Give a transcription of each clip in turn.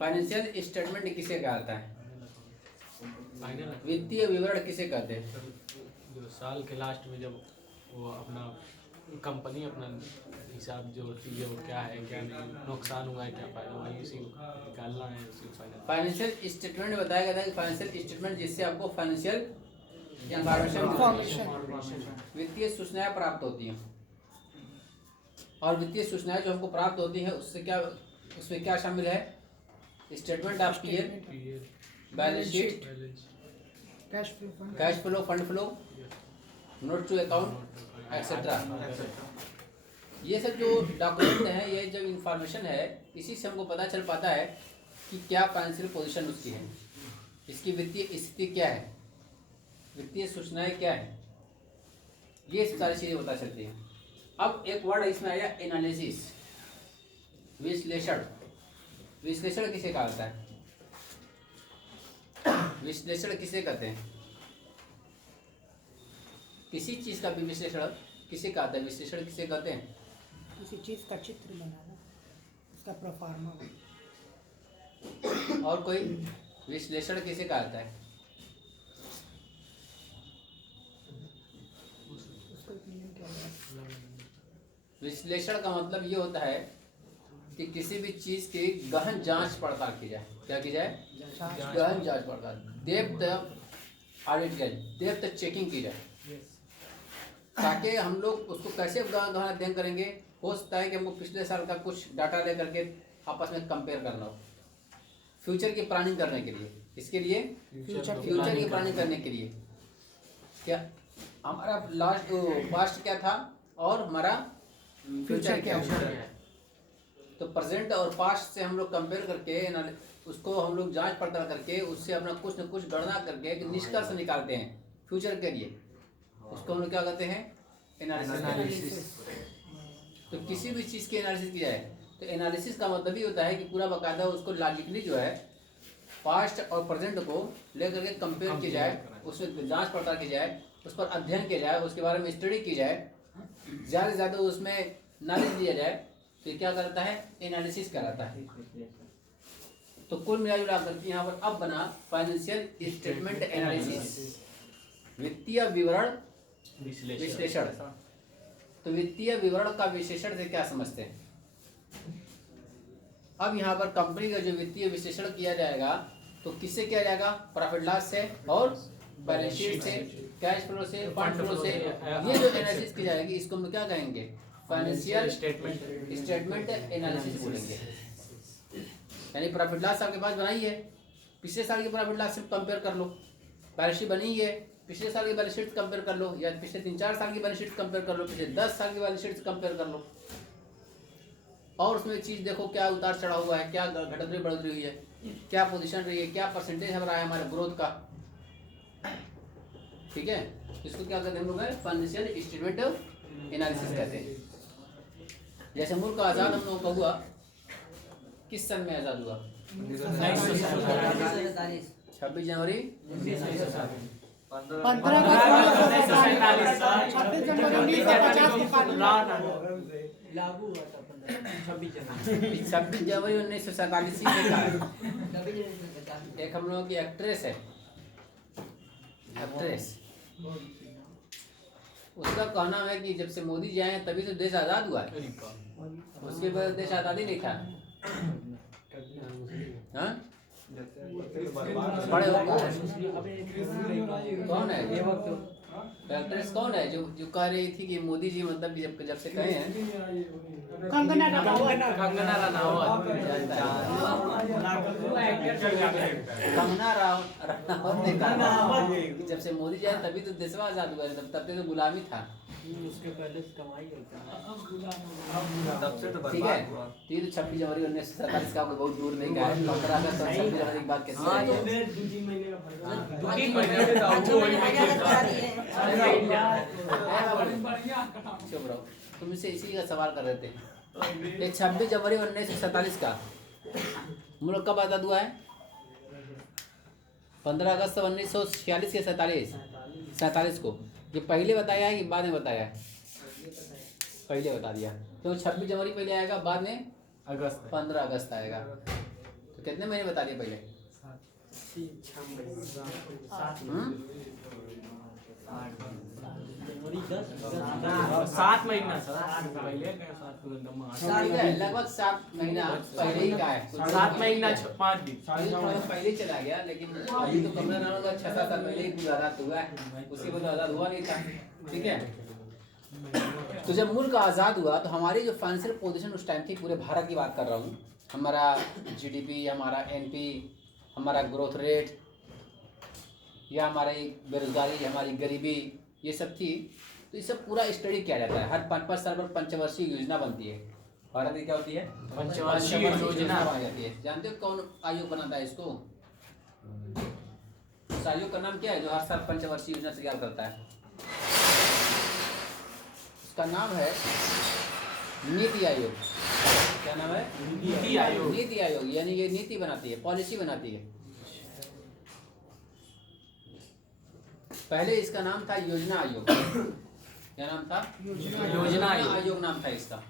Financial statement किसे कहता है? वित्तीय विवरण किसे कहते हैं? जो साल के लास्ट में जब वो अपना कंपनी अपना हिसाब जो चीज़ें वो क्या है क्या नहीं, नुकसान हुआ है क्या फायदा हुआ है, इसी को निकालना है, उसी फाइनल। फाइनेंशियल स्टेटमेंट बताया गया था कि फाइनेंशियल स्टेटमेंट जिससे आपको फाइनेंशियल इंफॉर्मेशन वित्तीय सूचनाएं प्राप्त होती हैं, और वित्तीय सूचनाएं जो हमको प्राप्त होती हैं उससे क्या, उसमें क्या शामिल है? Statement of PL, balance sheet, cash flow, fund flow, note to account etcetera. ये सब जो डॉक्यूमेंट हैं, ये जब इंफॉर्मेशन है, इसी से हमको पता चल पाता है कि क्या फाइनेंशियल पोजीशन उसकी है, इसकी वित्तीय स्थिति क्या है, वित्तीय सूचनाएं क्या है, ये सारी चीज़ें पता चलती हैं। अब एक वर्ड इसमें आया एनालिसिस, विश्लेषण। विश्लेषण किसे कहा जाता है? विश्लेषण किसे कहते हैं? किसी चीज का भी विश्लेषण किसे कहते हैं? विश्लेषण किसे कहते हैं? किसी चीज का चित्र बनाना, उसका प्रोफार्मा। और कोई विश्लेषण किसे कहता है? विश्लेषण का मतलब ये होता है कि किसी भी चीज की गहन जांच पड़ताल की जाए। क्या की जाए? गहन जांच पड़ताल, डेप्थ ऑडिट की जाए, डेप्थ चेकिंग की जाए, ताकि हम लोग उसको कैसे गहन अध्ययन करेंगे। हो सकता है कि हमको पिछले साल का कुछ डाटा ले करके आपस में कंपेयर करना हो, फ्यूचर की प्लानिंग करने के लिए। इसके लिए फ्यूचर की प्लानिंग करने के लिए क्या हमारा लास्ट पास्ट क्या था और हमारा फ्यूचर क्या है, तो प्रेजेंट और पास्ट से हम लोग कंपेयर करके उसको हम लोग जांच पड़ताल करके उससे अपना कुछ न कुछ गणना करके एक निष्कर्ष निकालते हैं फ्यूचर के लिए। उसको हम लोग क्या कहते हैं? एनालिसिस। तो किसी भी चीज़ की एनालिसिस की जाए तो एनालिसिस का मतलब ही होता है कि पूरा बाकायदा उसको लॉजिकली जो है पास्ट और प्रेजेंट को लेकर के कंपेयर की जाए, उसमें जांच पड़ताल की जाए, उस पर अध्ययन किया जाए, उसके बारे में स्टडी की जाए, ज़्यादा से ज़्यादा उसमें नॉलेज दिया जाए। तो क्या करता है? एनालिसिस कराता है। तो कुल मिला करके यहाँ पर अब बना फाइनेंशियल स्टेटमेंट एनालिसिस, वित्तीय विवरण विश्लेषण। तो वित्तीय विवरण का विश्लेषण से क्या समझते हैं? अब यहाँ पर कंपनी का जो वित्तीय विश्लेषण किया जाएगा तो किससे किया जाएगा? प्रॉफिट लॉस से और बैलेंस शीट से, कैश फ्लो से, फंड फ्लो से। ये जो एनालिसिस की जाएगी इसको हम क्या कहेंगे? फाइनेंशियल स्टेटमेंट एनालिसिस बोलेंगे। यानी प्रॉफिट लॉस आपके पास बनाई है, पिछले साल की प्रॉफिट लॉस से कंपेयर कर लो, बैलेंस शीट बनी है, पिछले साल की बैलेंस शीट कंपेयर कर लो, या पिछले 3-4 साल की बैलेंस शीट कंपेयर कर लो, पिछले 10 साल की बैलेंस शीट कंपेयर कर लो, और उसमें चीज़ देखो क्या उतार चढ़ा हुआ है, क्या घटती बढ़ती हुई है, क्या पोजीशन रही है, क्या परसेंटेज हमारा है हमारे ग्रोथ का। ठीक है, इसको क्या कहते हैं हम लोग? फाइनेंशियल स्टेटमेंट एनालिसिस कहते हैं। जैसे मुल्क आज़ाद हम लोगों का हुआ, किस सन में आज़ाद हुआ? 26 जनवरी 26 जनवरी 1947 एक हम लोगों की एक्ट्रेस है, एक्ट्रेस, उसका कहना है कि जब से मोदी जी आए तभी तो देश आज़ाद हुआ है, उसके बाद देश आज़ादी नहीं था। हाँ? बड़े कौन है एक्ट्रेस? कौन है जो कह रही थी कि मोदी जी मतलब जब से कहे हैं? कंगना रनावत ने कहा कि जब से मोदी जी आए तभी तो देशवा आजाद हुआ है, तब तक तो गुलामी था। उसके पहले कमाई होता ठीक है, 26 जनवरी 1947 का बहुत दूर नहीं गया है। 15 अगस्त और 26 जनवरी की बात कैसे चुप रहो, तुमसे इसी का सवाल कर रहे थे। ये 26 जनवरी 1947 का मुल्क कब आजाद हुआ है? 15 अगस्त 1946 के 47 को। ये पहले बताया है कि बाद में बताया है? पहले बता दिया। तो 26 जनवरी पहले आएगा, बाद में 15 अगस्त आएगा। तो कितने महीने बता दिए पहले? 7 महीना सर पहले का 7 महीना ठीक है, लगभग 7 महीना पहले ही का है। 7 महीना 5 दिन थोड़ा पहले चला गया, लेकिन अभी तो कमरा नाम का 6-7 साल पहले ही पूरा आज़ाद हुआ है, उसके बाद आज़ाद हुआ नहीं था। ठीक है, तो जब मुल्क आज़ाद हुआ तो हमारी जो फाइनेंशियल पोजीशन उस टाइम थी, पूरे भारत की बात कर रहा हूँ, हमारा जीडीपी, हमारा एनपी, हमारा ग्रोथ रेट, या हमारी बेरोजगारी, हमारी गरीबी, ये सब थी। तो ये सब पूरा स्टडी किया जाता है। हर 5-5 साल पर पंचवर्षीय योजना बनती है। भारत में क्या होती है? पंचवर्षीय योजना बनाई जाती है। जानते हो कौन आयोग बनाता है इसको? उस आयोग का नाम क्या है जो हर साल पंचवर्षीय योजना तैयार करता है? उसका नाम है नीति आयोग। क्या नाम है? नीति आयोग। नीति आयोग, यानी ये नीति बनाती है, पॉलिसी बनाती है। पहले इसका नाम था योजना आयोग। क्या नाम था? योजना आयोग नाम था इसका।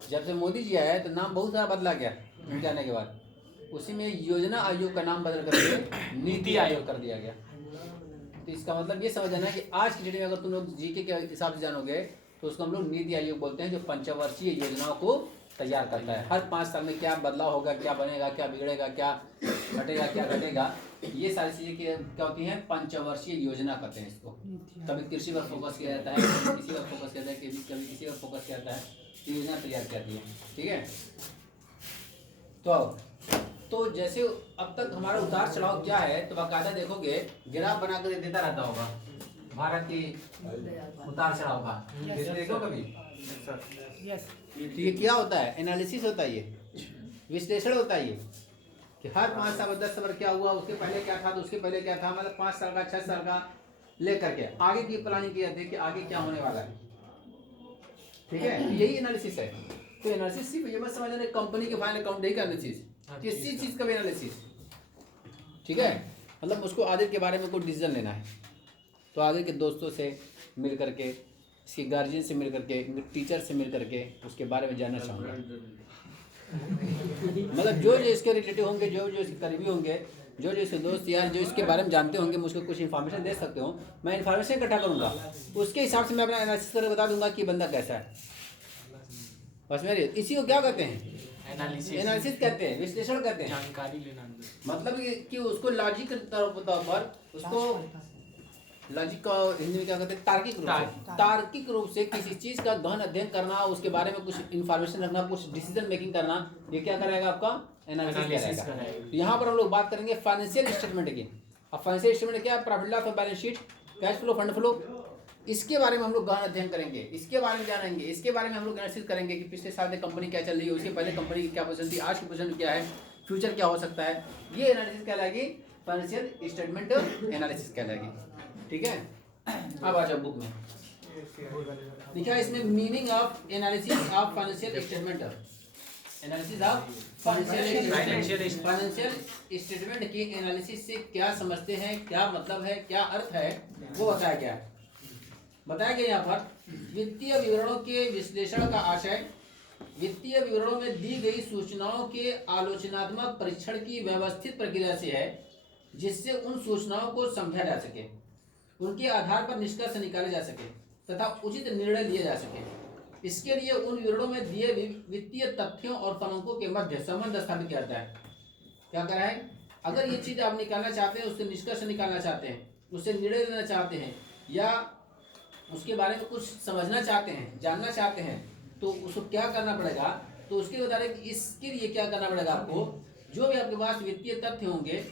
जब से मोदी जी आए तो नाम बहुत सारा बदला गया उनके आने के बाद। उसी में योजना आयोग का नाम बदल करके नीति आयोग कर दिया गया। तो इसका मतलब ये समझ आना कि आज की डेट में अगर तुम लोग जीके के हिसाब से जानोगे तो उसको हम लोग नीति आयोग बोलते हैं, जो पंचवर्षीय योजनाओं को तैयार करता है। हर 5 साल में क्या बदलाव होगा, क्या बनेगा, क्या बिगड़ेगा, क्या घटेगा, क्या घटेगा, ये सारी चीज़ें क्या होती हैं? पंचवर्षीय योजना कहते हैं इसको। कभी कृषि पर फोकस किया जाता है, कभी किसी पर फोकस किया जाता है, कभी किसी पर फोकस किया जाता है, योजना तैयार करती है। ठीक है, तो जैसे अब तक हमारा उतार चढ़ाव क्या है, तो बाकायदा देखोगे ग्राफ बना कर देता रहता होगा भारत की उतार चढ़ाव का। देखो कभी यस तो ये क्या होता है? एनालिसिस होता है, ये विश्लेषण होता है, ये कि हर 5 साल 10 साल क्या हुआ, उसके पहले क्या था, तो उसके पहले क्या था, मतलब 5 साल का 6 साल का लेकर के आगे की प्लानिंग की जाती है कि आगे क्या होने वाला है। ठीक है, तो यही एनालिसिस है। तो एनालिसिस सिर्फ ये मत समझना कंपनी के फाइनल अकाउंट नहीं का एनालिसिस, किसी चीज़ का भी एनालिसिस। ठीक है, मतलब उसको आगे के बारे में कोई डिसीजन लेना है तो आगे के दोस्तों से मिल करके, इसके गार्जियन से मिल करके, टीचर से मिल करके उसके बारे में जानना चाहूँगा। मतलब जो जो इसके रिलेटिव होंगे, जो जो इसके करीबी होंगे, जो जो इसके दोस्त यार जो इसके बारे में जानते होंगे, मुझको कुछ इन्फॉर्मेशन दे सकते हो, मैं इन्फॉर्मेशन इकट्ठा करूँगा, उसके हिसाब से मैं अपना एनालिसिस करके बता दूंगा कि बंदा कैसा है। बस मेरे इसी को क्या कहते हैं? एनालिसिस कहते हैं, विश्लेषण कहते हैं, जानकारी लेना। मतलब कि उसको लॉजिक के तौर पर उसको लॉजिक का हिंदी में क्या कहते हैं? तार्किक रूप से किसी चीज़ का गहन अध्ययन करना, उसके बारे में कुछ इन्फॉर्मेशन रखना, कुछ डिसीजन मेकिंग करना, ये क्या कराएगा? आपका एनालिसिस कराएगा। यहाँ पर हम लोग बात करेंगे फाइनेंशियल स्टेटमेंट की। अब फाइनेंशियल स्टेटमेंट क्या है? प्रॉफिट लॉस और balance sheet, cash flow, fund flow, इसके बारे में हम लोग गहन अध्ययन करेंगे, इसके बारे में जानेंगे, इसके बारे में हम लोग एनालिसिस करेंगे कि पिछले साल में कंपनी क्या चल रही है, उसके पहले कंपनी की क्या पोजीशन थी, आज की पोजीशन क्या है, फ्यूचर क्या हो सकता है। ये एनालिसिस कहलाएगी फाइनेंशियल स्टेटमेंट एनालिसिस कहलाएगी। ठीक है, अब आ जाओ बुक में लिखा है इसमें meaning of analysis of financial statement. Analysis of financial statement की एनालिसिस से क्या समझते हैं, क्या मतलब है, क्या अर्थ है, वो बताया गया है। बताया गया यहाँ पर वित्तीय विवरणों के विश्लेषण का आशय वित्तीय विवरणों में दी गई सूचनाओं के आलोचनात्मक परीक्षण की व्यवस्थित प्रक्रिया से है, जिससे उन सूचनाओं को समझा जा सके, उनके आधार पर निष्कर्ष निकाले जा सके तथा उचित निर्णय लिए जा सके। इसके लिए उन विवरणों में दिए वित्तीय तथ्यों और फलकों के मध्य संबंध स्थापित किया जाता है। क्या करा है? अगर ये चीज़ आप निकालना चाहते हैं, उससे निष्कर्ष निकालना चाहते हैं, उससे निर्णय लेना चाहते हैं, या उसके बारे में कुछ समझना चाहते हैं, जानना चाहते हैं, तो उसको क्या करना पड़ेगा? तो उसके मुताबिक इसके लिए क्या करना पड़ेगा आपको? जो भी आपके पास वित्तीय तथ्य होंगे,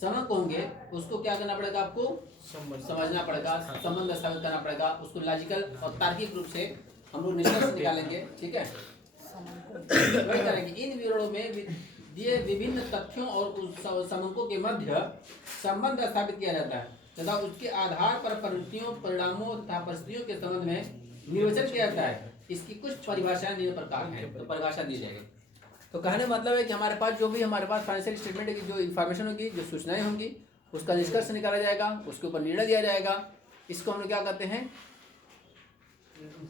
समक होंगे, उसको क्या करना पड़ेगा? आपको समझना पड़ेगा, संबंध स्थापित करना पड़ेगा, उसको लॉजिकल और तार्किक रूप से हम लोग निष्कर्ष निकालेंगे। ठीक है, वही करेंगे। इन विवरणों में दिए विभिन्न तथ्यों और समकों के मध्य संबंध स्थापित किया जाता है तथा उसके आधार पर प्रवृत्तियों, परिणामों तथा परिस्थितियों के संबंध में निर्वचन किया जाता है। इसकी कुछ परिभाषाएं निम्न प्रकार हैं, तो परिभाषा दी जाएगी। तो कहने मतलब है कि हमारे पास जो भी हमारे पास फाइनेंशियल स्टेटमेंट की जो इन्फॉर्मेशन होगी, जो सूचनाएं होंगी, उसका निष्कर्ष निकाला जाएगा, उसके ऊपर निर्णय दिया जाएगा। इसको हम लोग क्या कहते हैं?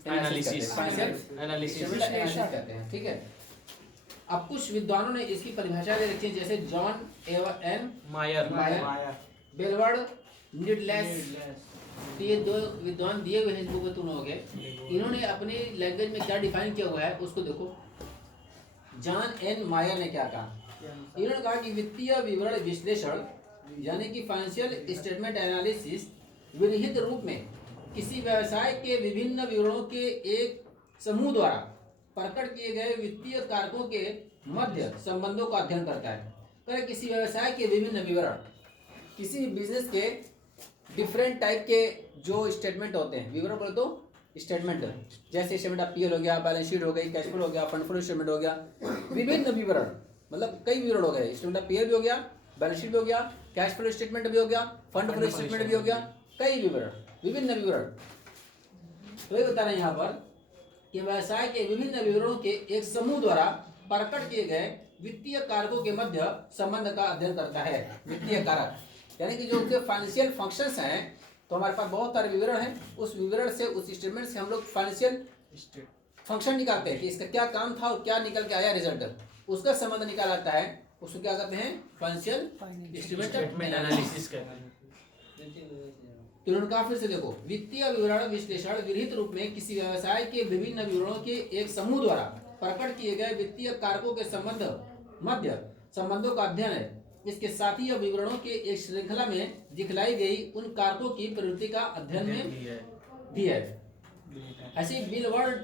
एनालिसिस कहते हैं। ठीक है, अब कुछ विद्वानों ने इसकी परिभाषा दे रखी है, जैसे जॉन एन मायर बेलवर्ड, नीडलेस। तो ये दो विद्वान दिए हुए हैं इस बुक में तुम लोगों के। इन्होंने अपनी लैंग्वेज में क्या डिफाइन किया हुआ है उसको देखो। जॉन एन मायर ने क्या कहा, इन्होंने कहा कि वित्तीय विवरण विश्लेषण यानी कि फाइनेंशियल स्टेटमेंट एनालिसिस विनिहित रूप में किसी व्यवसाय के विभिन्न विवरणों के एक समूह द्वारा प्रकट किए गए वित्तीय कारकों के मध्य संबंधों का अध्ययन करता है। करें किसी व्यवसाय के विभिन्न विवरण, किसी भी बिजनेस के डिफरेंट टाइप के जो स्टेटमेंट होते हैं, विवरण बोले तो स्टेटमेंट, जैसे स्टेटमेंट ऑफ पीएल हो गया, बैलेंस शीट हो गई, कैश फ्लो हो गया, फंड फ्लो स्टेटमेंट हो गया, विभिन्न विवरण मतलब कई विवरण हो गए। स्टेटमेंट ऑफ पीएल भी हो गया, बैलेंस शीट भी हो गया, कैश फ्लो स्टेटमेंट भी हो गया, फंड फ्लो स्टेटमेंट भी हो गया, कई विवरण, विभिन्न विवरण। तो ये बता रहे हैं यहाँ पर कि व्यवसाय के विभिन्न विवरणों के एक समूह द्वारा प्रकट किए गए वित्तीय कारकों के मध्य संबंध का अध्ययन करता है। वित्तीय कारक यानी कि जो उनके फाइनेंशियल फंक्शंस हैं, तो हमारे पास बहुत सारे विवरण हैं, उस विवरण से, उस स्टेटमेंट से हम लोग फाइनेंशियल फंक्शन निकालते हैं कि इसका क्या काम था और क्या निकल के आया रिजल्ट, उसका संबंध निकाल आता है, उसको क्या कहते हैं, फाइनेंशियल स्टेटमेंट एनालिसिस कहते हैं। तो उन्होंने कहा, फिर से देखो, वित्तीय विवरण विश्लेषण विरहित रूप में किसी व्यवसाय के विभिन्न विवरणों के एक समूह द्वारा प्रकट किए गए वित्तीय कारकों के मध्य संबंधों का अध्ययन है। इसके साथ ही यह विवरणों के एक श्रृंखला में दिखलाई गई उन कारकों की प्रवृत्ति का अध्ययन में भी है। ऐसे बिलवर्ड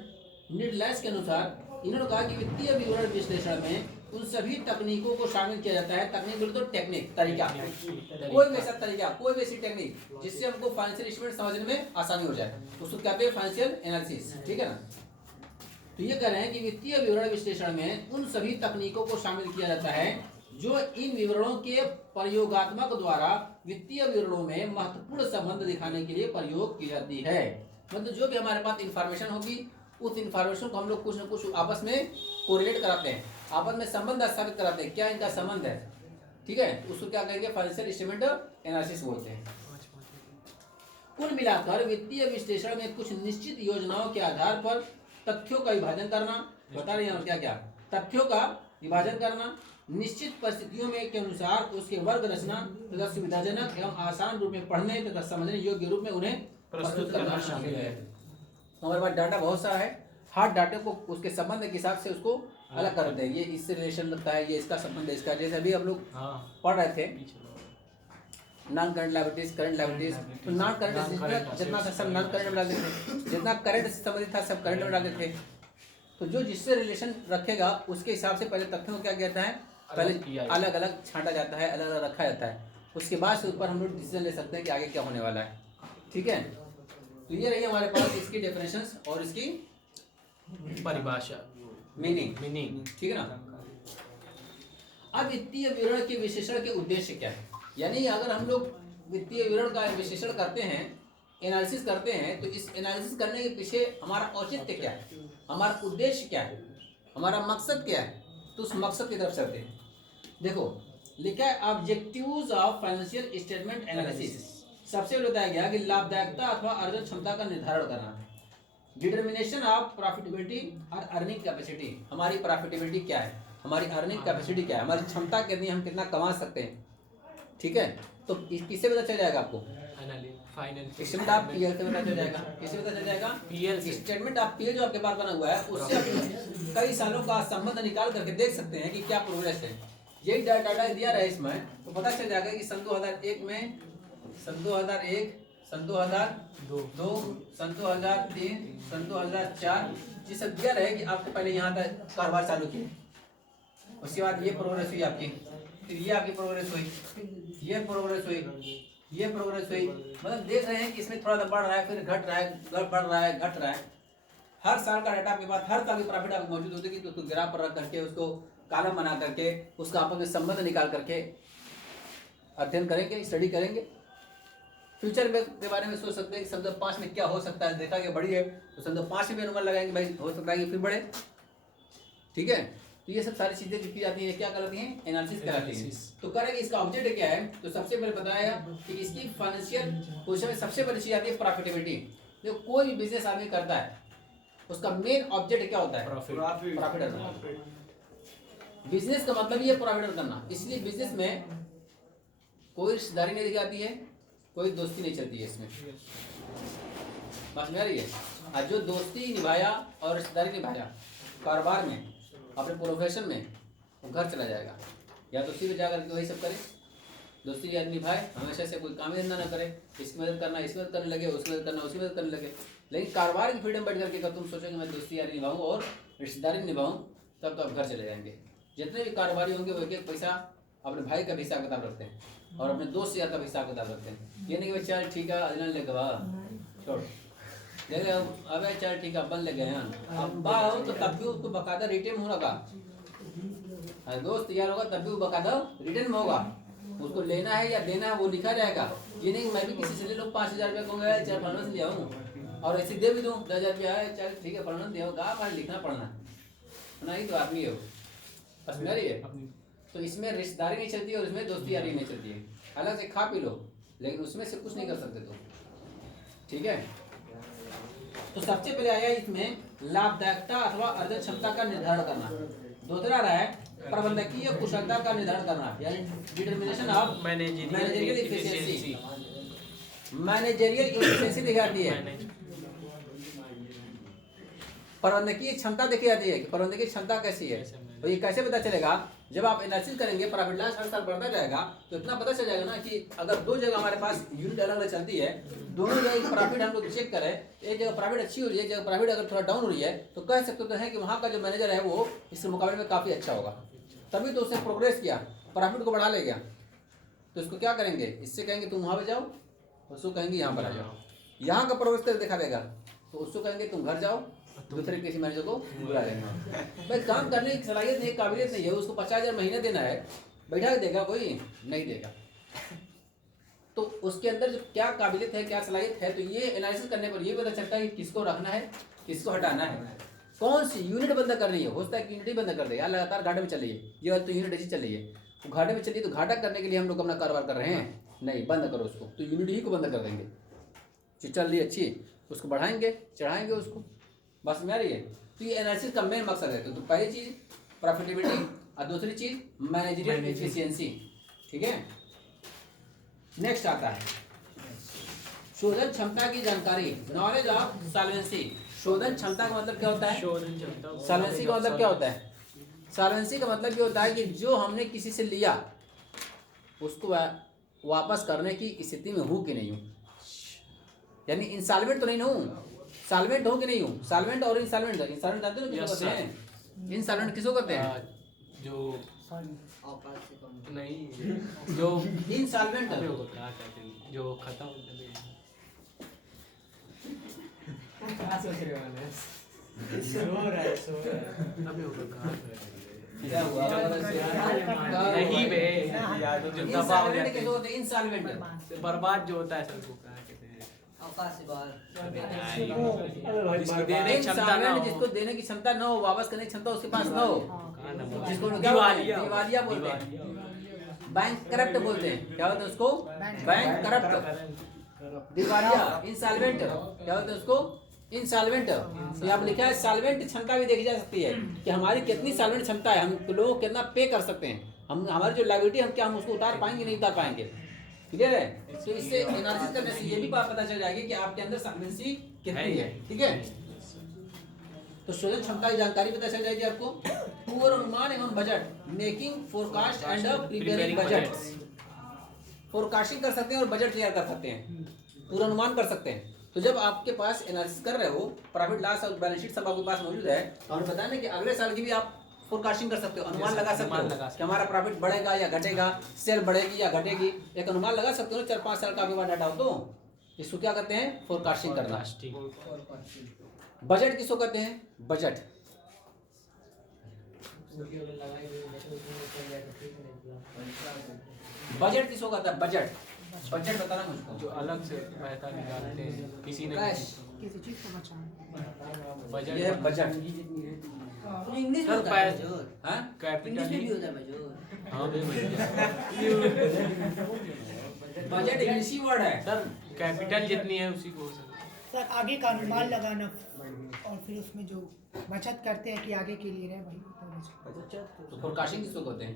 नीडलेस के अनुसार इन्होंने कहा कि वित्तीय विवरण विश्लेषण में उन सभी तकनीकों को शामिल किया जाता है। तकनीक बोले तो टेक्निक, तरीका, कोई भी ऐसा तरीका, कोई भी ऐसी टेक्निक जिससे हमको फाइनेंशियल स्टेटमेंट समझने में आसानी हो जाए, उसको कहते हैं फाइनेंशियल एनालिसिस। ठीक है ना। तो ये कह रहे हैं कि वित्तीय विवरण विश्लेषण में उन सभी तकनीकों को शामिल किया जाता है जो इन विवरणों के प्रयोगात्मक द्वारा वित्तीय विवरणों में महत्वपूर्ण संबंध दिखाने के लिए प्रयोग की जाती है। मतलब जो भी हमारे पास इंफॉर्मेशन होगी, उस इंफॉर्मेशन को हम लोग कुछ न कुछ आपस में कोरिलेट कराते हैं, आपस में संबंध स्थापित कराते हैं, क्या इनका संबंध है। ठीक है, उसको क्या कहेंगे, फाइनेंशियल स्टेटमेंट एनालिसिस बोलते हैं। कुल मिलाकर वित्तीय विश्लेषण में कुछ निश्चित योजनाओं के आधार पर तथ्यों का विभाजन करना, बता रहे हैं क्या क्या, तथ्यों का विभाजन करना, निश्चित परिस्थितियों में के अनुसार उसके वर्ग रचना तथा सुविधाजनक एवं आसान रूप में पढ़ने तथा समझने योग्य रूप में उन्हें प्रस्तुत करना शामिल है। हमारे पास डाटा बहुत सारा है, हर डाटे को उसके संबंध के हिसाब से उसको अलग कर देते हैं। ये इससे रिलेशन रखता है, ये इसका संबंध है इसका। जैसे अभी हम लोग पढ़ रहे थे non current liabilities, current liabilities, तो नॉन करंट जितना था सब नॉन करंट में डाल देते, जितना करंट से संबंधित था सब करंट में डाल देते। तो जो जिससे रिलेशन रखेगा उसके हिसाब से पहले तथ्यों को क्या कहता है, पहले अलग अलग छांटा जाता है, अलग अलग रखा जाता है, उसके बाद से ऊपर हम लोग डिसीजन ले सकते हैं कि आगे क्या होने वाला है। ठीक है, तो ये रही हमारे पास इसकी डेफिनेशंस और इसकी परिभाषा, मीनिंग। ठीक है ना। अब वित्तीय विवरण के विश्लेषण के उद्देश्य क्या है, यानी अगर हम लोग वित्तीय विवरण का विश्लेषण करते हैं, एनालिसिस करते हैं, तो इस एनालिसिस करने के पीछे हमारा औचित्य क्या है, हमारा उद्देश्य क्या है, हमारा मकसद क्या है, तो उस मकसद की तरफ चलते हैं। देखो लिखा है objectives of financial statement analysis. सबसे पहले बताया गया कि लाभदायकता अथवा अर्जन क्षमता का निर्धारण करना, डिटर्मिनेशन ऑफ प्रॉफिटेबिलिटी और अर्निंग कैपेसिटी। हमारी प्रॉफिटेबिलिटी क्या है, हमारी अर्निंग कैपेसिटी क्या है, हमारी क्षमता कितनी, हम कितना कमा सकते हैं। ठीक है, तो किससे पता चल जाएगा आपको, स्टेटमेंट ऑफ पीएल से पता चल जाएगा। किससे पता चल जाएगा, पीएल। स्टेटमेंट ऑफ पीएल जो आपके पास बना हुआ है उससे आप कई सालों का संबंध निकाल करके देख सकते हैं कि क्या प्रोग्रेस है। यही डाटा दिया रहा है इसमें, तो पता चल जाएगा कि सन 2001 में, सन 2001, सन 2002, सन 2003, सन 2004 ये सब दिया रहे कि आपको पहले यहाँ तक कारोबार चालू किए, उसके बाद ये प्रोग्रेस हुई आपकी, फिर ये आपकी प्रोग्रेस हुई, ये प्रोग्रेस हुई, ये प्रोग्रेस हुई। मतलब देख रहे हैं कि इसमें थोड़ा सा बढ़ रहा है, फिर घट रहा है, बढ़ रहा है, घट रहा है। हर साल का डाटा आपके पास, हर साल की प्रॉफिट आपको मौजूद होती है कि उसको ग्राफ पर रख करके, उसको कॉलम बना करके, उसका आपस में संबंध निकाल करके अध्ययन करेंगे, स्टडी करेंगे। फ्यूचर में के बारे में सोच सकते हैं कि सन 2005 में क्या हो सकता है, देखा कि बढ़ी है तो सन 2005 में भी अनुमान लगाएंगे भाई हो सकता है कि फिर बढ़े। ठीक है, तो ये सब सारी चीजें जो की जाती हैं क्या कहलाती हैं, एनालिसिस कहलाती हैं। तो करेंगे इसका ऑब्जेक्ट क्या है, तो सबसे पहले बताया कि इसकी फाइनेंशियल पोजीशन में सबसे बड़ी चीज आती है प्रॉफिटेबिलिटी। जो कोई भी बिजनेस आदमी करता है उसका मेन ऑब्जेक्ट क्या होता है, प्रॉफिट। बिजनेस का मतलब ये प्रोवाइड करना, इसलिए बिजनेस में कोई रिश्तेदारी नहीं दिखाती है, कोई दोस्ती नहीं चलती है इसमें। बात समझ आ रही है? और जो दोस्ती निभाया और रिश्तेदारी निभाया कारोबार में, अपने प्रोफेशन में, वो घर चला जाएगा। या तो सिर्फ जाकर के वही सब करे, दोस्ती याद निभाए, हमेशा से कोई काम धंधा ना करे, इसकी मदद करना, इसकी मदद करने लगे, उसकी मदद करना, उसकी मदद करने लगे। लेकिन कारोबार की फ्रीडम बैठ करके अगर तुम सोचोगे मैं दोस्ती यारी निभाऊँ और रिश्तेदारी निभाऊँ, तब तो आप घर चले जाएंगे। जितने भी कारोबारी होंगे वो एक एक पैसा अपने भाई का भी हिसाब किताब रखते हैं और अपने दोस्त यार का भी हिसाब किताब रखते हैं। ये नहीं कि चल ठीक है अदना लेके बा छोड़ देखे, अबे चल ठीक है अपन ले गए हैं अब्बा हो तो तब भी उसको बकायदा रिटर्न हो लगा, दोस्त यार होगा तब भी वो बकायदा रिटर्न में होगा, उसको लेना है या देना है वो लिखा जाएगा। ये नहीं मैं भी किसी से ले लूँ 5,000 रुपया कहूँगा चल फलाना से ले आऊँ और ऐसे दे भी दूँ 10,000 रुपया है चल ठीक है फलाना दे हमारे लिखना पड़ना ना ही तो आदमी है वो। समझ रही है? तो इसमें रिश्तेदारी नहीं चलती और इसमें दोस्ती यारी नहीं चलती है। अलग से खा पी लो लेकिन उसमें से कुछ नहीं कर सकते तुम, ठीक है? तो सबसे पहले आया इसमें लाभदायकता अथवा अर्जन क्षमता का निर्धारण करना। दूसरा रहा है प्रबंधकीय कुशलता का निर्धारण करना, यानी determination of managerial efficiency. Managerial efficiency दिखाती है, प्रबंधकीय क्षमता देखी जाती है कि प्रबंधकीय क्षमता कैसी है। तो ये कैसे पता चलेगा? जब आप एनालिसिस करेंगे, प्रॉफिट लॉस हर साल बढ़ता जाएगा तो इतना पता चल जाएगा ना कि अगर दो जगह हमारे पास यूनिट अलग अलग चलती है, दोनों जगह प्रॉफिट हम लोग चेक करें, एक जगह प्रॉफिट अच्छी हो रही है, एक जगह प्रॉफिट अगर थोड़ा डाउन हो रही है, तो कह सकते हैं कि वहाँ का जो मैनेजर है वो इसके मुकाबले में काफ़ी अच्छा होगा। तभी तो उसने प्रोग्रेस किया, प्रॉफिट को बढ़ा ले गया। तो इसको क्या करेंगे? इससे कहेंगे तुम वहाँ पर जाओ, उसको कहेंगे यहाँ पर आ जाओ। यहाँ का प्रोग्रेस करके देखा देगा तो उसको कहेंगे तुम घर जाओ, दूसरे किसी मैनेजर को बुला लेंगे। भाई काम करने की सलाहियत नहीं, काबिलियत नहीं है, उसको 50,000 महीना देना है, बैठा के देगा कोई? नहीं देगा। तो उसके अंदर जो क्या काबिलियत है, क्या सलाहियत है, तो ये एनालिसिस करने पर ये पता चलता है कि किसको रखना है, किसको हटाना है, कौन सी यूनिट बंद कर रही है। हो सकता है कि यूनिट ही बंद कर दे, यार लगातार घाटे में चल रही है, ये तो यूनिट ऐसी चल रही है, तो घाटे में चलिए तो घाटा करने के लिए हम लोग अपना कारोबार कर रहे हैं, नहीं बंद करो उसको, तो यूनिट ही को बंद कर देंगे। जो चल रही है अच्छी उसको बढ़ाएंगे, चढ़ाएंगे उसको। बस में आ रही है? तो ये एनालिसिस का मेन मकसद है। तो पहली चीज प्रॉफिटेबिलिटी और दूसरी चीज मैनेजरियल एफिशिएंसी, ठीक है? नेक्स्ट आता है शोधन क्षमता की जानकारी, नॉलेज ऑफ सॉल्वेंसी। शोधन क्षमता का मतलब क्या होता है? सॉल्वेंसी का मतलब क्या होता है? सॉल्वेंसी का मतलब ये होता है कि जो हमने किसी से लिया उसको वापस करने की स्थिति में हूँ कि नहीं हूँ, यानी इंसॉल्वेंट तो नहीं हूँ, सॉल्वेंट हो कि नहीं हूँ। सॉल्वेंट और इंसॉल्वेंट, इंसॉल्वेंट जानते हो किसको कहते हैं? इंसॉल्वेंट किसको कहते हैं? जो नहीं जो इंसॉल्वेंट क्या कहते हैं, जो खत्म अभी होगा कहाँ क्या हुआ? नहीं बे, जो दबा हो जाते हैं, इंसॉल्वेंट बर्बाद जो होता है सबको क्या कहते हैं? जिसको देने की क्षमता ना हो, जिसको देने की क्षमता न हो, वापस करने की क्षमता उसके पास न हो, जिसको दिवालिया बोलते हैं, बैंक करप्ट बोलते हैं। क्या बोलते हैं उसको? बैंक करप्ट, दिवालिया, इंसॉल्वेंट। क्या बोलते हैं उसको? इंसॉल्वेंट। तो यहाँ लिखा है सॉल्वेंट क्षमता भी देखी जा सकती है कि हमारी कितनी सॉल्वेंट क्षमता है, हम लोग कितना पे कर सकते हैं, हम हमारी जो लायबिलिटी हम क्या हम उसको उतार पाएंगे नहीं उतार पाएंगे, क्लियर है? तो इससे एनालिसिस करने से ये भी बात पता चल जाएगी कि आपके अंदर सॉल्वेंसी कितनी है, ठीक है? तो शोधन क्षमता की जानकारी पता चल जाएगी आपको। पूर्वानुमान एवं budget, making forecast and preparing budget. Forecasting कर सकते हैं और बजट तैयार कर सकते हैं, पूर्वानुमान कर सकते हैं। तो जब आपके पास एनालिसिस कर रहे हो, प्रॉफिट लॉस और बैलेंस शीट सब आपके पास मौजूद है, तो हमें बताने कि अगले साल की भी आप फोरकास्टिंग कर सकते हो, अनुमान लगा सकते हो कि हमारा प्रॉफिट बढ़ेगा या घटेगा, सेल बढ़ेगी या घटेगी, एक अनुमान लगा सकते हो। 4-5 साल का आपके पास डाटा हो तो इसको क्या कहते हैं? फोरकास्टिंग करना। बजट किसको कहते हैं? बजट बजट किसको कहता है? बजट बजट बताना मुझको। जो अलग से पैसा निकालते हैं किसी ने किसी चीज को बचाना। बजट, ये है बजट। इंग्लिश सर में होता है पैसा मजूर, हाँ कैपिटल इंग्लिश में भी होता है मजूर। हाँ बे बजट इंग्लिशी वर्ड है सर, कैपिटल जितनी है उसी को हो सकता है। सर आगे का अनुमान लगाना और फिर उसमें जो बचत करते हैं कि आगे के लिए रहे भाई। तो फोरकास्टिंग किसको कहते हैं?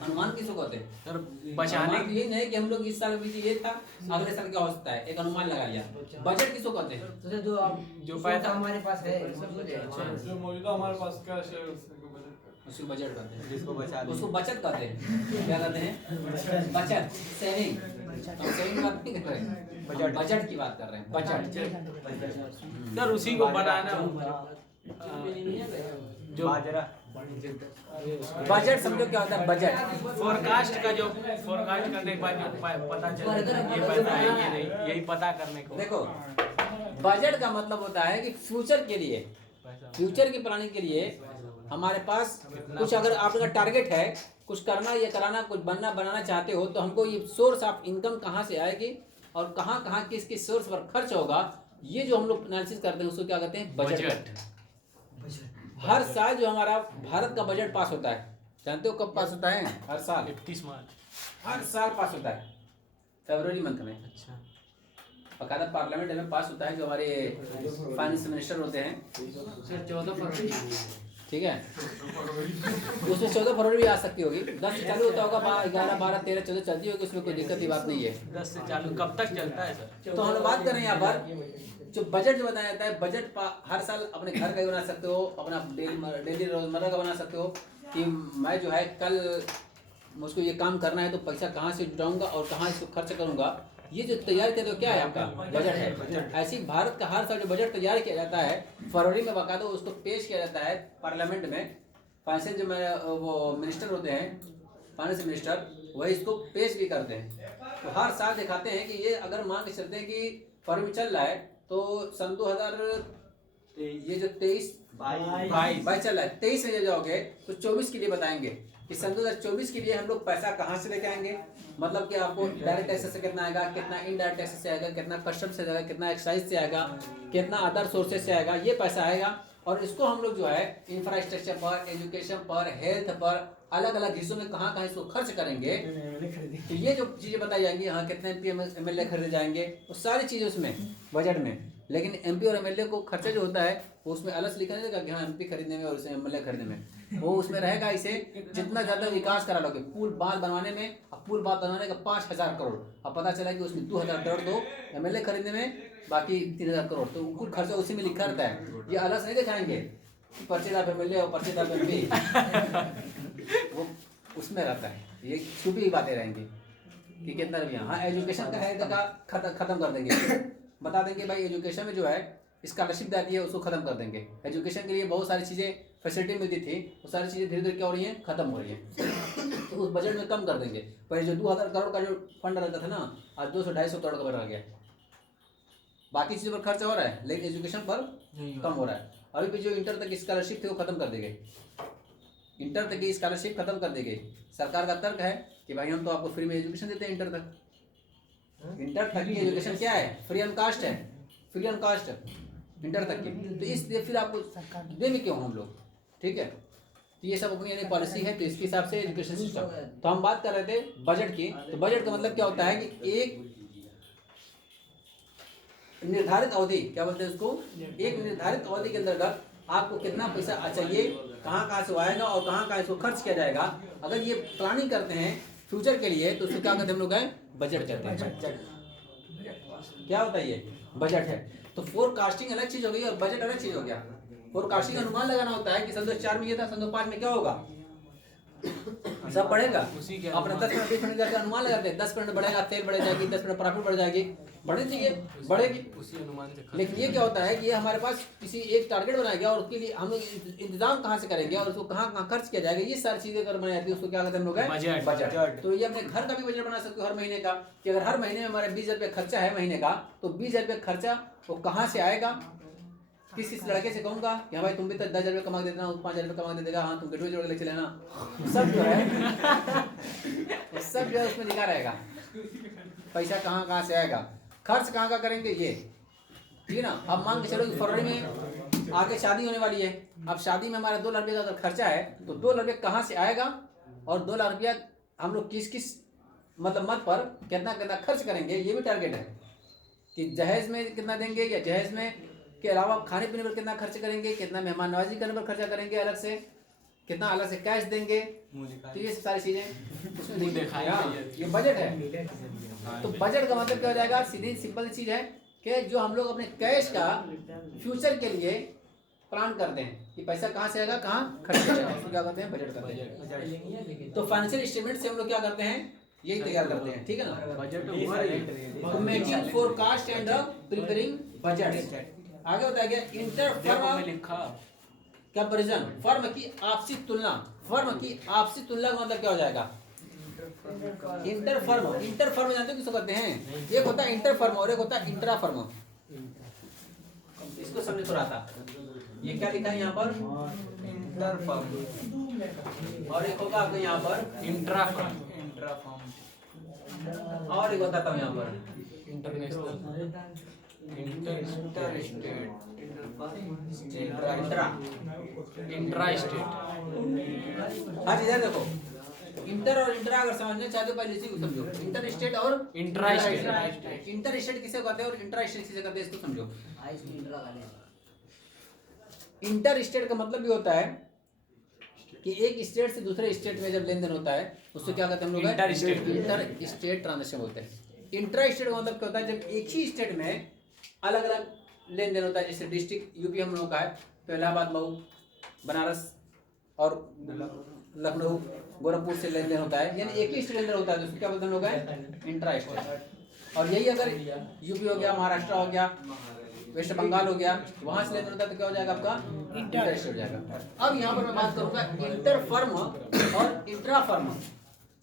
अनुमान किसको कहते हैं? सर बचाने अनुमान ये नहीं कि हम लोग इस साल में ये था अगले साल क्या हो सकता है, एक अनुमान लगा लिया। बजट किसको कहते हैं? तो जो आप जो जो पैसा हमारे पास है मौजूद है जो मौजूदा हमारे पास कैश है उसको बजट कहते हैं। जिसको बचा उसको बचत कहते हैं। क्या कहते हैं? बचत, सेविंग। हम सेविंग की बात नहीं कर रहे हैं, हम बजट की बात कर रहे हैं। बजट सर उसी को बनाना जो बाजरा बजट समझो क्या होता है? बजट फोरकास्ट का जो फोरकास्ट करने के बाद जो पता चले ये पैसा है ये नहीं, यही पता करने को देखो, बजट का मतलब होता है कि फ्यूचर के लिए, पैसा फ्यूचर की प्लानिंग के लिए हमारे पास कुछ, अगर आपका टारगेट है कुछ करना या कराना, कुछ बनाना चाहते हो, तो हमको ये सोर्स ऑफ इनकम कहाँ से आएगी और कहाँ कहाँ किस किस सोर्स पर खर्च होगा, ये जो हम लोग एनालिसिस करते हैं उसको क्या कहते हैं? बजट। हर साल जो हमारा भारत का बजट पास होता है, जानते हो कब पास होता है? हर साल 31 मार्च। हर साल पास होता है फरवरी मंथ में। अच्छा बकायदा पार्लियामेंट में पास होता है। जो हमारे फाइनेंस मिनिस्टर होते हैं, 14 फरवरी ठीक है, उसमें 14 फरवरी भी आ सकती होगी। 10 से चालू होता होगा, 11, 12, 13, 14 चलती होगी, उसमें कोई दिक्कत की बात नहीं है। 10 से चालू कब तक चलता है सर? तो हम लोग बात कर रहे हैं यहाँ पर जो बजट जो बताया जाता है, बजट हर साल अपने घर का ही बना सकते हो, अपना डेली रोजमर्रा का बना सकते हो कि मैं जो है कल मुझको ये काम करना है तो पैसा कहाँ से जुटाऊंगा और कहाँ इसको खर्च करूंगा, ये जो तैयार किया तो क्या है? आपका बजट है। ऐसे ही भारत का हर साल जो बजट तैयार किया जाता है फरवरी में, बाकायदा उसको पेश किया जाता है पार्लियामेंट में। फाइनेंस जो वो मिनिस्टर होते हैं, फाइनेंस मिनिस्टर, वही इसको पेश भी करते हैं। तो हर साल दिखाते हैं कि ये अगर मान के चलते हैं कि फरवरी में चल रहा है तो सन 2000 ये जो 22 चल रहा है, 23 में जब जाओगे तो 24 के लिए बताएंगे कि सन 2024 के लिए हम लोग पैसा कहाँ से लेके आएंगे। मतलब कि आपको डायरेक्ट टैक्स से कितना आएगा, कितना इनडायरेक्ट टैक्स से आएगा, कितना कस्टम से आएगा, कितना एक्साइज से आएगा, कितना अदर सोर्सेज से आएगा, ये पैसा आएगा। और इसको हम लोग जो है इंफ्रास्ट्रक्चर पर, एजुकेशन पर, हेल्थ पर, अलग अलग हिस्सों में कहाँ कहाँ इसको खर्च करेंगे, तो ये जो चीज़ें बताई जाएंगी, हाँ कितने एमपी एमएलए खरीदे जाएंगे, वो सारी चीज़ें उसमें बजट में। लेकिन एमपी और एमएलए को खर्चा जो होता है वो उसमें अलग से लिखा नहीं रहेगा कि हाँ एमपी खरीदने में और उसे एमएलए खरीदने में, वो उसमें रहेगा इसे जितना ज़्यादा विकास करा लोगे, पुल बांध बनवाने में, अब पुल बांध बनवाने का 5000 करोड़, अब पता चला कि उसमें 2000 करोड़ दो एमएलए खरीदने में, बाकी 3000 करोड़, तो कुल खर्चा उसी में लिखा रहता है। ये अलग से नहीं दिखाएंगे पर्चेदार एमएलए और पर्चेदार एमपी, वो उसमें रहता है। ये छुपी हुई बातें रहेंगी कि कितना रुपया। हाँ एजुकेशन का है का खत्म कर देंगे, बता देंगे भाई एजुकेशन में जो है स्कॉलरशिप आती है उसको खत्म कर देंगे। एजुकेशन के लिए बहुत सारी चीज़ें फैसिलिटी मिलती थी, वो सारी चीज़ें धीरे धीरे क्या हो रही हैं? खत्म हो रही हैं। तो उस बजट में कम कर देंगे। पहले जो 2000 करोड़ का जो फंड रहता था ना, आज 200-250 करोड़ का बढ़ गया। बाकी चीज़ों पर खर्चा हो रहा है लेकिन एजुकेशन पर कम हो रहा है। अभी भी जो इंटर तक स्कॉलरशिप थी वो खत्म कर दी गई, इंटर तक की स्कॉलरशिप खत्म कर दी गई। सरकार का तर्क है कि भाई हम तो आपको फ्री में एजुकेशन देते हैं, इंटर तक की एजुकेशन क्या है? फ्री ऑन कास्ट है, फ्री ऑन कास्ट इंटर तक की। तो इसलिए फिर आपको देंगे क्यों हम लोग? ठीक है, तो ये सब अपनी पॉलिसी है, तो इसके हिसाब से एजुकेशन सिस्टम। तो हम बात कर रहे थे बजट की। तो बजट का मतलब क्या होता है कि एक निर्धारित अवधि, क्या बोलते हैं उसको, एक निर्धारित अवधि के अंतर्गत आपको कितना पैसा चाहिए, कहाँ कहाँ से आएगा और कहाँ कहाँ इसको खर्च किया जाएगा। अगर ये प्लानिंग करते हैं फ्यूचर के लिए तो उसको क्या कहते हैं हम लोग? बजट कहते हैं। क्या होता है? ये बजट है। तो फोरकास्टिंग अलग चीज हो गई और बजट अलग चीज हो गया। फोरकास्टिंग अनुमान लगाना होता है कि सन 2004 में ये था, सन 2005 में क्या होगा, सब बढ़ेगा। अपना 10% करके अनुमान लगाते हैं, 10% बढ़ेगा, तेल बढ़ जाएगी, 10% प्रॉफिट बढ़ जाएगी, बढ़नी चाहिए, बढ़ेगी उसी अनुमान से लेकिन ये क्या होता है कि ये हमारे पास किसी एक टारगेट बनाया गया और उसके लिए हम लोग इंतजाम कहाँ से करेंगे और उसको कहाँ कहाँ खर्च किया जाएगा, ये सारी चीजें अगर बनाई जाती है उसको क्या कहते हैं हम लोग? बजट। तो ये अपने घर का भी बजट बना सकते हो हर महीने का, कि अगर हर महीने में हमारे 20,000 रुपये खर्चा है महीने का, तो 20,000 रुपये खर्चा वो कहाँ से आएगा, किस लड़के से कहूँगा कि हाँ भाई तुम भी तो 10,000 रुपये कमा देना, 5,000 रुपये कमा दे देगा, हाँ तुम गेटवे जोड़ के लेके चलेना, सब जो है सब जो है उसमें लिखा रहेगा पैसा कहाँ कहाँ से आएगा, खर्च कहाँ कहाँ करेंगे, ये ठीक है ना। अब मान के चलो कि फरवरी में आगे शादी होने वाली है, अब शादी में हमारा 2 लाख रुपये का अगर खर्चा है तो 2 लाख रुपये कहाँ से आएगा और 2 लाख रुपया हम लोग किस किस मतलब मत पर कितना कितना खर्च करेंगे, ये भी टारगेट है कि जहेज में कितना देंगे या जहेज में के अलावा खाने पीने पर कितना खर्च करेंगे, कितना मेहमान नवाजी करने पर खर्चा करेंगे अलग से, कितना अलग से कैश देंगे, तो ये सारी चीजें उसमें दिखाई ये बजट है। तो बजट का मतलब क्या हो जाएगा, सीधी सिंपल चीज है कि जो हम लोग अपने कैश का फ्यूचर के लिए प्लान करते हैं कि पैसा कहाँ से आएगा, कहाँ खर्च जाएगा, उसको क्या करते हैं, बजट करते हैं। तो फाइनेंशियल स्टेटमेंट से हम लोग क्या करते हैं, यही तैयार करते हैं, ठीक है ना। बजट तो making forecast and preparing budget. आगे बताया गया इंटर फर्म लिखा कंपैरिजन, फर्म की आपसी तुलना। फर्म की आपसी तुलना का मतलब क्या हो जाएगा, इंटर फर्म। इंटर फर्म जानते हो किसको कहते हैं, एक होता है इंटर फर्म और एक होता है इंट्रा फर्म। इसको समझे थोड़ा सा, ये क्या लिखा है यहाँ पर, इंटर फर्म, और एक होगा आपको यहाँ पर इंट्रा फर्म, और एक बताता हूँ यहाँ पर इंटरनेशनल, इंट्रा स्टेट। हाँ जी ध्यान देखो, इंटर और इंट्रा अगर समझना चाहते हो पहले इसी को समझो, इंटर स्टेट और इंट्रा स्टेट। इंटर स्टेट किसे कहते हैं और इंट्रा स्टेट किसे कहते हैं, इसको समझो। इंटर स्टेट का मतलब ये होता है कि एक स्टेट से दूसरे स्टेट में जब लेन देन होता है उसको क्या कहते हैं हम लोग, inter state. Inter state transaction बोलते हैं। इंट्रा स्टेट का मतलब क्या होता है, जब एक ही स्टेट में अलग अलग लेन देन होता है, जैसे डिस्ट्रिक्ट यूपी हम लोग का है तो इलाहाबाद, मऊ, बनारस और लखनऊ, गोरखपुर से लेन देन होता है, यानी एक ही स्टेट लेन देन होता है, तो उसको क्या बोलते हैं हम लोग, इंट्रा स्टेट। और यही अगर यूपी हो गया, महाराष्ट्र हो गया, वेस्ट बंगाल हो गया, वहां से लेन देन होता है तो क्या हो जाएगा आपका, इंटर स्टेट हो जाएगा। अब यहाँ पर मैं बात करूंगा इंटर फर्म और इंट्रा फर्म,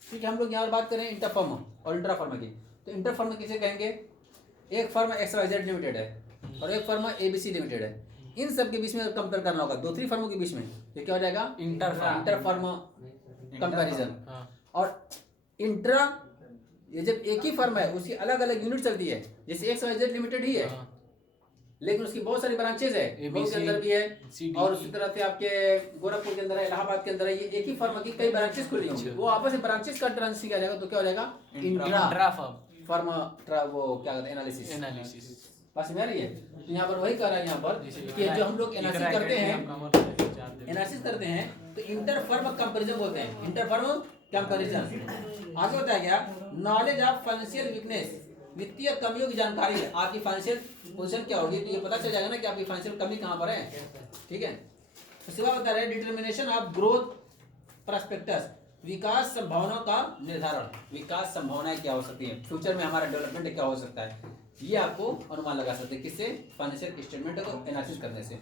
ठीक है। हम लोग यहाँ पर बात करें इंटर फर्म और इंट्रा फर्म की, तो इंटर फर्म किसे कहेंगे, एक फर्म XYZ लिमिटेड है और एक फर्म ABC लिमिटेड है, इन सब के बीच में कंपेयर करना होगा, दो तीन फर्मों के बीच में, तो क्या हो जाएगा, इंटर फर्म कंपैरिजन। और इंट्रा, ये जब एक ही फर्म है उसकी अलग अलग यूनिट चलती है, जैसे XYZ लिमिटेड ही है लेकिन उसकी बहुत सारी ब्रांचेज है, मऊ के अंदर भी है और उसी तरह से आपके गोरखपुर के अंदर है, इलाहाबाद के अंदर है, ये एक ही फर्म की कई ब्रांचेस खुली होंगी, वो आपस में ब्रांचेस का ट्रांसफर किया जाएगा, तो क्या हो जाएगा, इंट्रा फर्म, वो क्या कहते हैं, एनालिसिस। बस में आ रही है। तो यहाँ पर वही कह रहा है यहाँ पर कि जो हम लोग एनालिसिस करते हैं तो इंटर फर्म कंपैरिजन बोलते हैं, इंटर फर्म कंपैरिजन। आगे बताया गया नॉलेज ऑफ फाइनेंशियल वीकनेस, वित्तीय कमियों की जानकारी है, आपकी फाइनेंशियल पोजीशन क्या होगी तो ये पता चल जाएगा ना कि आपकी फाइनेंशियल कमी कहाँ पर है, ठीक है। उसके बाद बता रहे हैं डिटरमिनेशन ऑफ ग्रोथ प्रोस्पेक्टस, विकास संभावनाओं का निर्धारण, विकास संभावनाएं क्या हो सकती हैं, फ्यूचर में हमारा डेवलपमेंट क्या हो सकता है, ये आपको अनुमान लगा सकते हैं किससे, फाइनेंशियल स्टेटमेंट को एनालिसिस करने से,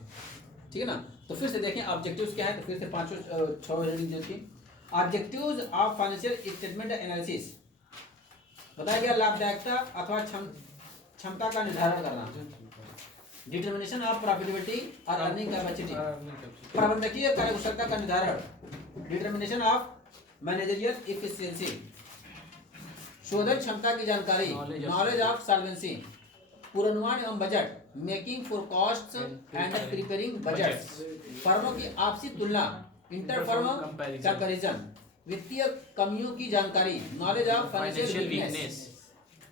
ठीक है ना। तो फिर से देखें ऑब्जेक्टिव्स क्या है, तो फिर से पांचों 6 रीडिंग देखिए। Objectives of financial statement analysis, बताया गया लाभदायकता अथवा क्षमता का निर्धारण करना, डिटर्मिनेशन ऑफ प्रॉफिटेबिलिटी और अर्निंग कैपेसिटी, प्रबंधकीय कार्यकुशलता का निर्धारण, डिटर्मिनेशन ऑफ मैनेजरियल एफिशिएंसी, शोधन क्षमता की जानकारी, नॉलेज ऑफ सॉल्वेंसी, पूर्वानुमान एवं budget, making forecast and preparing budget, फर्मों की आपसी तुलना, इंटर फर्म कंपैरिजन, वित्तीय कमियों की जानकारी, नॉलेज ऑफ फाइनेंशियल वीकनेस,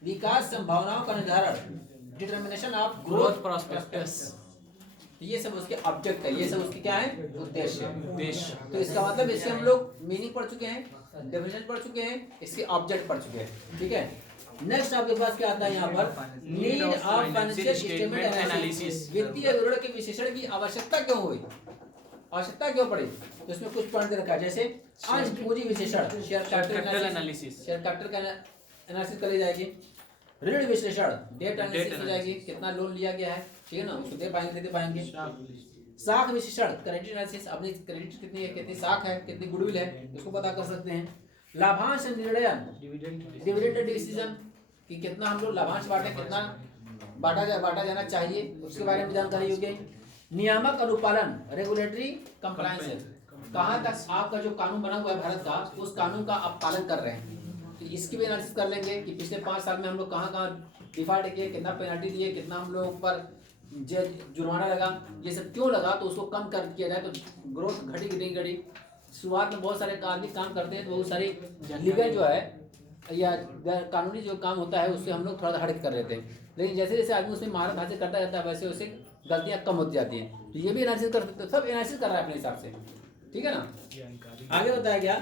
विकास संभावनाओं का निर्धारण, डिटर्मिनेशन ऑफ ग्रोथ प्रोस्पेक्टस। ये सब उसके ऑब्जेक्ट है, ये सब उसके क्या है, उद्देश्य। तो इसका मतलब इससे हम लोग मीनिंग पढ़ चुके हैं, डेफिनेशन पढ़ चुके हैं, इसके ऑब्जेक्ट पढ़ चुके हैं, ठीक है। नेक्स्ट आपके पास क्या आता है यहाँ पर, need of financial statement analysis, वित्तीय विवरण के विश्लेषण की आवश्यकता क्यों हुई, आवश्यकता क्यों पड़ी, तो इसमें कुछ पॉइंट दे रखा है, जैसे अंश पूंजी विश्लेषण, share capital analysis, share capital का एनालिसिस कर ली जाएगी, ऋण विश्लेषण, डेट एनालिसिस हो जाएगी, कितना लोन लिया गया है, ठीक है ना, उसको दे पाएंगे, दे पाएंगे। साख विश्लेषण, क्रेडिट एनालिसिस, अपनी क्रेडिट कितनी है, कितनी साख है, कितनी गुडविल है, उसको पता कर सकते हैं। लाभांश निर्णय, डिविडेंड डिसीजन, कि कितना हम लोग लाभांश बांटे, कितना बांटा जाना चाहिए, उसके बारे में जानकारी होगी। नियामक अनुपालन, रेगुलेटरी कंप्लायंस, कहाँ तक आपका जो कानून बना हुआ है भारत का, उस कानून का आप पालन कर रहे हैं, तो इसकी भी एनालिसिस कर लेंगे कि पिछले 5 साल में हम लोग कहाँ डिफॉल्ट किए, कितना पेनल्टी दिए, कितना हम लोग पर जुर्माना लगा, ये सब क्यों लगा, तो उसको कम कर किया जाए, तो ग्रोथ घटी। शुरुआत में बहुत सारे आदमी काम करते हैं तो बहुत सारी लीगल जो है या कानूनी जो काम होता है उससे हम लोग थोड़ा हट कर लेते हैं, लेकिन जैसे जैसे आदमी उसमें महारत हासिल करता जाता है वैसे वैसे गलतियां कम होती जाती हैं। तो ये भी एनालिसिस कर सकते हो, सब एनालिसिस कर रहा है अपने हिसाब से, ठीक है ना। जानकारी आगे बताया गया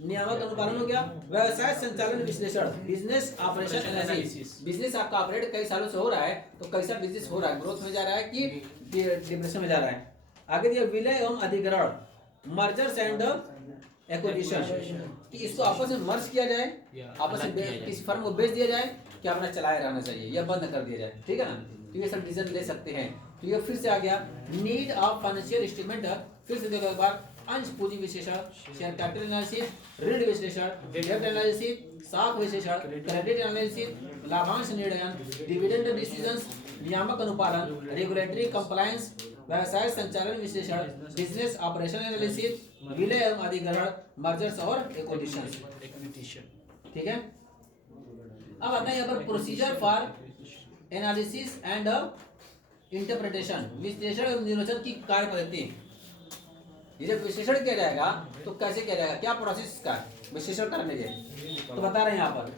नियामक अनुपालन हो गया, व्यवसाय संचालन विश्लेषण, बिजनेस ऑपरेशन एनालिसिस। बिजनेस आपका ऑपरेट कई सालों से हो रहा है, तो कैसा बिजनेस हो रहा है, ग्रोथ में जा रहा है कि डिप्रेशन में जा रहा है। आगे दिया विलय एवं अधिग्रहण, मर्जर्स एंड एक्विजिशन, कि इसको आपस में मर्ज किया जाए, आपस में किसी फर्म को बेच दिया जाए, कि अपना चलाए रहना चाहिए या बंद कर दिया जाए, ठीक है ना। तो ये सब डिसीजन ले सकते हैं। तो ये फिर से आ गया नीड ऑफ फाइनेंशियल स्टेटमेंट, फिर से देखो एक बार, अंश पूंजी विश्लेषण, शेयर कैपिटल एनालिसिस, ऋण विश्लेषण, डेब्ट एनालिसिस, साख विश्लेषण, क्रेडिट एनालिसिस, लाभांश निर्णय, डिविडेंड डिसीजंस, नियामक अनुपालन, रेगुलेटरी कंप्लायंस, व्यवसाय संचालन विश्लेषण, बिजनेस ऑपरेशन एनालिसिस, विलय एवं अधिग्रहण, मर्जर्स और एक्विजिशंस, ठीक है। अब आता है यहाँ पर procedure for analysis and interpretation, विश्लेषण एवं निर्वचन की कार्य पद्धति। ये जब विश्लेषण किया जाएगा तो कैसे किया जाएगा, क्या प्रोसेस का विश्लेषण करने के, तो बता रहे हैं यहाँ पर।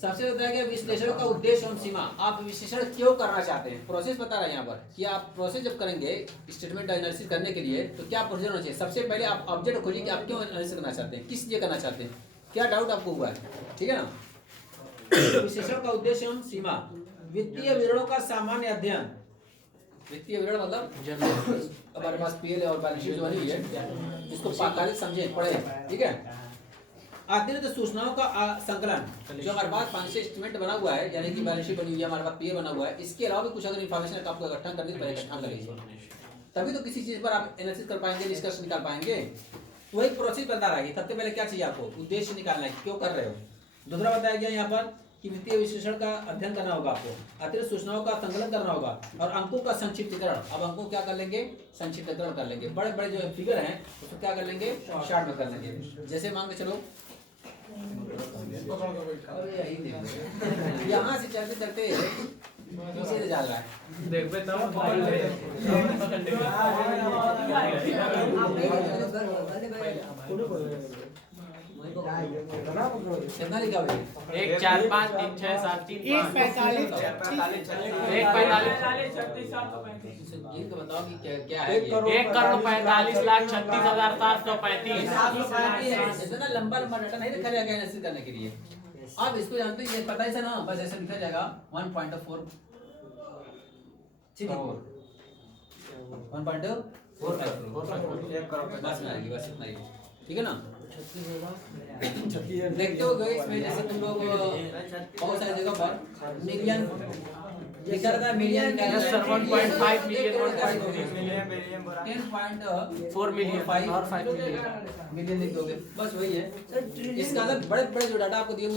सबसे बताया गया विश्लेषण का उद्देश्य एवं सीमा, आप विश्लेषण क्यों करना चाहते हैं, प्रोसेस बता रहे हैं यहाँ पर कि आप प्रोसेस जब करेंगे स्टेटमेंट एनालिसिस करने के लिए तो क्या प्रोसीजर होना चाहिए। सबसे पहले आप ऑब्जेक्ट खोजिए कि आप क्यों एनालिसिस करना चाहते हैं, किस लिए करना चाहते हैं, क्या डाउट आपको हुआ है, ठीक है ना। विश्लेषण का उद्देश्य एवं सीमा, वित्तीय विवरणों का सामान्य अध्ययन, वित्तीय विवरण मतलब हमारे पास पीएल और बैलेंस शीट जो बनी हुई है, इसको पाकालिक समझे पढ़े, ठीक है। अतिरिक्त सूचनाओं का संकलन, जो हमारे पास फाइनेंशियल स्टेटमेंट बना हुआ है, यानी कि बैलेंस शीट बनी हुई है, हमारे पास पीए बना हुआ है, इसके अलावा भी कुछ अगर इन्फॉर्मेशन आपको इकट्ठा करनी तो इकट्ठा करिए, तभी तो किसी चीज पर आप एनालिसिस कर पाएंगे, निष्कर्ष निकाल पाएंगे। वही प्रोसेस बता रहा है। सबसे पहले क्या चाहिए आपको, उद्देश्य निकालना है, क्यों कर रहे हो। दूसरा बताया गया यहाँ पर कि वित्तीय विश्लेषण का अध्ययन करना होगा आपको, अतिरिक्त सूचनाओं का संकलन करना होगा, और अंकों का संक्षिप्तीकरण। अब अंकों क्या कर लेंगे, संक्षिप्तीकरण कर लेंगे। बड़े बड़े जो फिगर हैं उसको क्या कर लेंगे, शॉर्ट में कर लेंगे। जैसे मान के चलो यहाँ से चलते चलते पीछे से जा रहा है, देख पे तब कितना लिखा हुआ है, 1 4 5 3 6 7 3 1 45 1 45 ये तो बताओ कि क्या क्या है ये। 1,45,36,735 इतना लंबा लंबा डाटा नहीं रखा जाएगा एनालिसिस करने के लिए। आप इसको जानते हैं, ये पता है ना, बस ऐसे लिखा जाएगा 1.4 ठीक है, 1.4 बस में आएगी, बस इतना ही, ठीक है ना। देखते हो गए इसमें, जैसे तुम लोग बहुत सारी जगह पर मिलियन लिखा रहता है, मिलियन का 1.5 मिलियन 10.4 मिलियन और 5 मिलियन लिख दोगे, बस वही है। इसका अलग बड़े बड़े जो डाटा आपको दिए